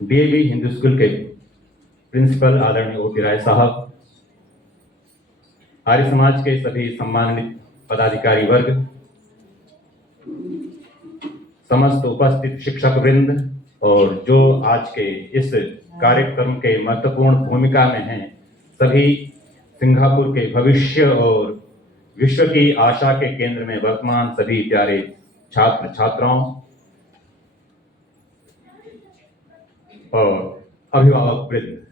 DAV Hindu school के principal आदरणीय OP राय साहब, आर्य समाज के सभी सम्मानित पदाधिकारी वर्ग, समस्त उपस्थित शिक्षक वृंद और जो आज के इस कार्यक्रम के महत्वपूर्ण भूमिका में हैं, सभी सिंगापुर के भविष्य और विश्व की आशा के केंद्र में वर्तमान सभी प्यारे छात्र छात्राओं और अभिभावक वृंद,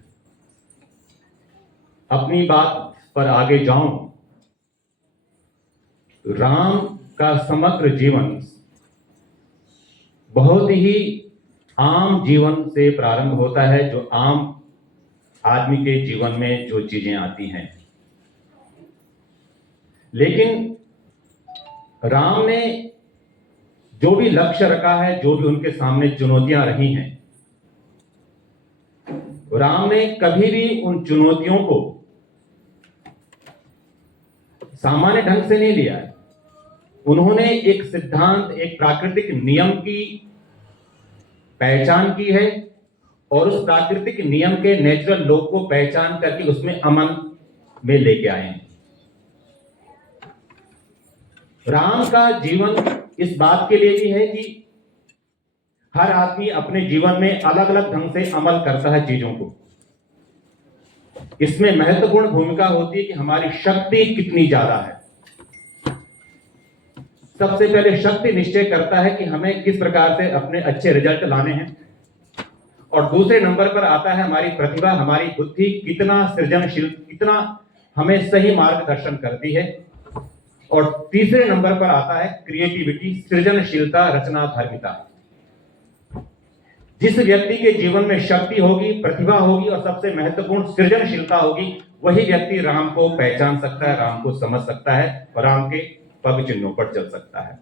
अपनी बात पर आगे जाऊं। राम का समग्र जीवन बहुत ही आम जीवन से प्रारंभ होता है, जो आम आदमी के जीवन में जो चीजें आती हैं, लेकिन राम ने जो भी लक्ष्य रखा है, जो भी उनके सामने चुनौतियां रही हैं, राम ने कभी भी उन चुनौतियों को सामान्य ढंग से नहीं लिया है। उन्होंने एक सिद्धांत, एक प्राकृतिक नियम की पहचान की है और उस प्राकृतिक नियम के नेचुरल लॉ को पहचान करके उसमें अमन में लेके आए हैं। राम का जीवन इस बात के लिए भी है कि हर आदमी अपने जीवन में अलग अलग ढंग से अमल करता है चीजों को। इसमें महत्वपूर्ण भूमिका होती है कि हमारी शक्ति कितनी ज्यादा है। सबसे पहले शक्ति निश्चय करता है कि हमें किस प्रकार से अपने अच्छे रिजल्ट लाने हैं, और दूसरे नंबर पर आता है हमारी प्रतिभा, हमारी बुद्धि कितना सृजनशील, कितना हमें सही मार्गदर्शन करती है, और तीसरे नंबर पर आता है क्रिएटिविटी, सृजनशीलता, रचनाधर्मिता। जिस व्यक्ति के जीवन में शक्ति होगी, प्रतिभा होगी और सबसे महत्वपूर्ण सृजनशीलता होगी, वही व्यक्ति राम को पहचान सकता है, राम को समझ सकता है और राम के पग चिन्हों पर चल सकता है।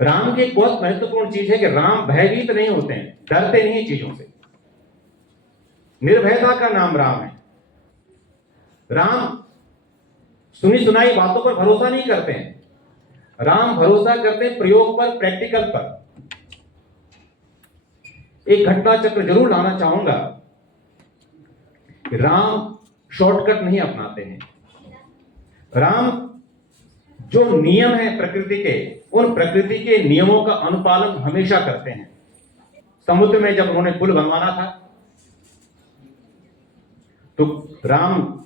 राम की एक बहुत महत्वपूर्ण चीज है कि राम भयभीत नहीं होते हैं, डरते नहीं चीजों से। निर्भयता का नाम राम है। राम सुनी सुनाई बातों पर भरोसा नहीं करते हैं। राम भरोसा करते हैं प्रयोग पर, प्रैक्टिकल पर। एक घटना चक्र जरूर लाना चाहूंगा कि राम शॉर्टकट नहीं अपनाते हैं। राम जो नियम है प्रकृति के, उन प्रकृति के नियमों का अनुपालन हमेशा करते हैं। समुद्र में जब उन्होंने पुल बनवाना था तो राम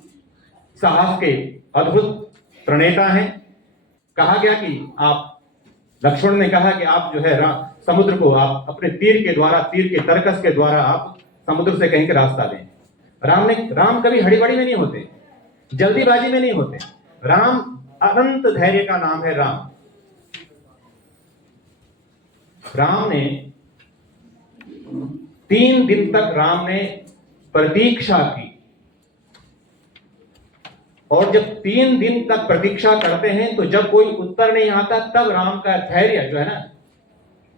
साहस के अद्भुत प्रणेता हैं। कहा गया कि आप, लक्ष्मण ने कहा कि आप जो है समुद्र को आप अपने तीर के द्वारा, तीर के तरकस के द्वारा आप समुद्र से कहीं का रास्ता दें। राम कभी हड़ीबड़ी में नहीं होते, जल्दीबाजी में नहीं होते। राम अनंत धैर्य का नाम है। राम ने 3 दिन तक राम ने प्रतीक्षा की, और जब 3 दिन तक प्रतीक्षा करते हैं तो जब कोई उत्तर नहीं आता, तब राम का धैर्य जो है ना,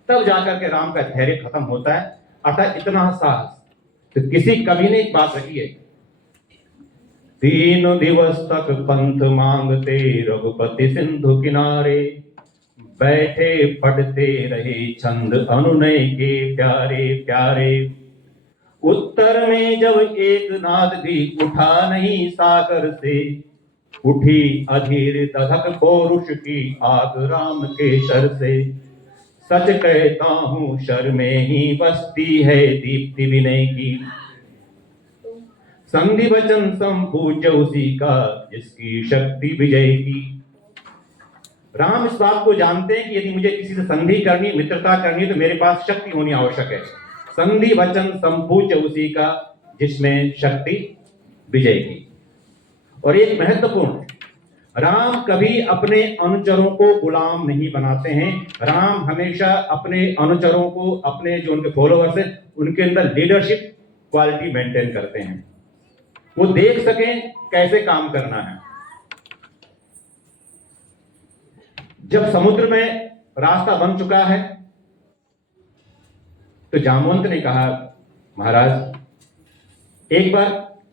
तब जाकर के राम का धैर्य खत्म होता है। अर्थात इतना साहस। तो किसी कवि ने एक बात रखी है, 3 दिवस तक पंथ मांगते रघुपति सिंधु किनारे, बैठे पढ़ते रहे छंद अनुनय के प्यारे प्यारे। उत्तर में जब एक नाद भी उठा नहीं सागर से, उठी अधीर तधक पौरुष की आग राम के शर से। सच कहता हूं शर में ही बसती है दीप्ति विनय की, संधि वचन संपूज्य उसी का जिसकी शक्ति विजय की। राम इस बात को जानते हैं कि यदि मुझे किसी से संधि करनी, मित्रता करनी, तो मेरे पास शक्ति होनी आवश्यक है। संधि वचन संपूज्य उसी का जिसमें शक्ति विजय की। और एक महत्वपूर्ण, राम कभी अपने अनुचरों को गुलाम नहीं बनाते हैं। राम हमेशा अपने अनुचरों को, अपने जो उनके फॉलोअर्स हैं, उनके अंदर लीडरशिप क्वालिटी मेंटेन करते हैं। वो देख सकें कैसे काम करना है। जब समुद्र में रास्ता बन चुका है तो जामवंत ने कहा, महाराज एक बार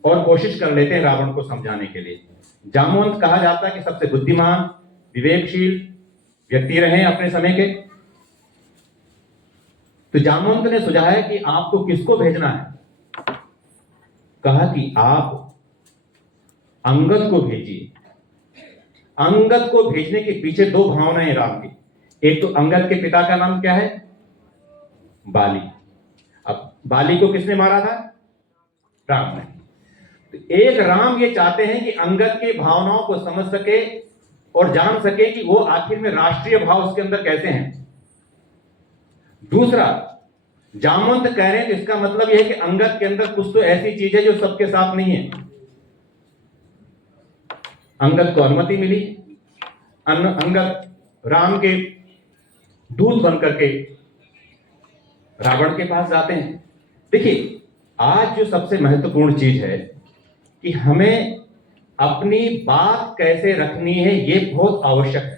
और कोशिश कर लेते हैं रावण को समझाने के लिए। जामवंत कहा जाता है कि सबसे बुद्धिमान, विवेकशील व्यक्ति रहे अपने समय के। तो जामवंत ने सुझाया कि आपको किसको भेजना है? कहा कि आप अंगद को भेजिए। अंगद को भेजने के पीछे दो भावनाएं राम की। एक तो अंगद के पिता का नाम क्या है? बाली। अब बाली को किसने मारा था? राम ने। तो एक राम ये चाहते हैं कि अंगद की भावनाओं को समझ सके और जान सके कि वो आखिर में राष्ट्रीय भाव उसके अंदर कैसे हैं। दूसरा, जामवंत कह रहे हैं तो इसका मतलब यह है कि अंगद के अंदर कुछ तो ऐसी चीज है जो सबके साथ नहीं है। अंगद को अनुमति मिली, अंगद राम के दूत बनकर के रावण के पास जाते हैं। देखिए, आज जो सबसे महत्वपूर्ण चीज है कि हमें अपनी बात कैसे रखनी है, ये बहुत आवश्यक है।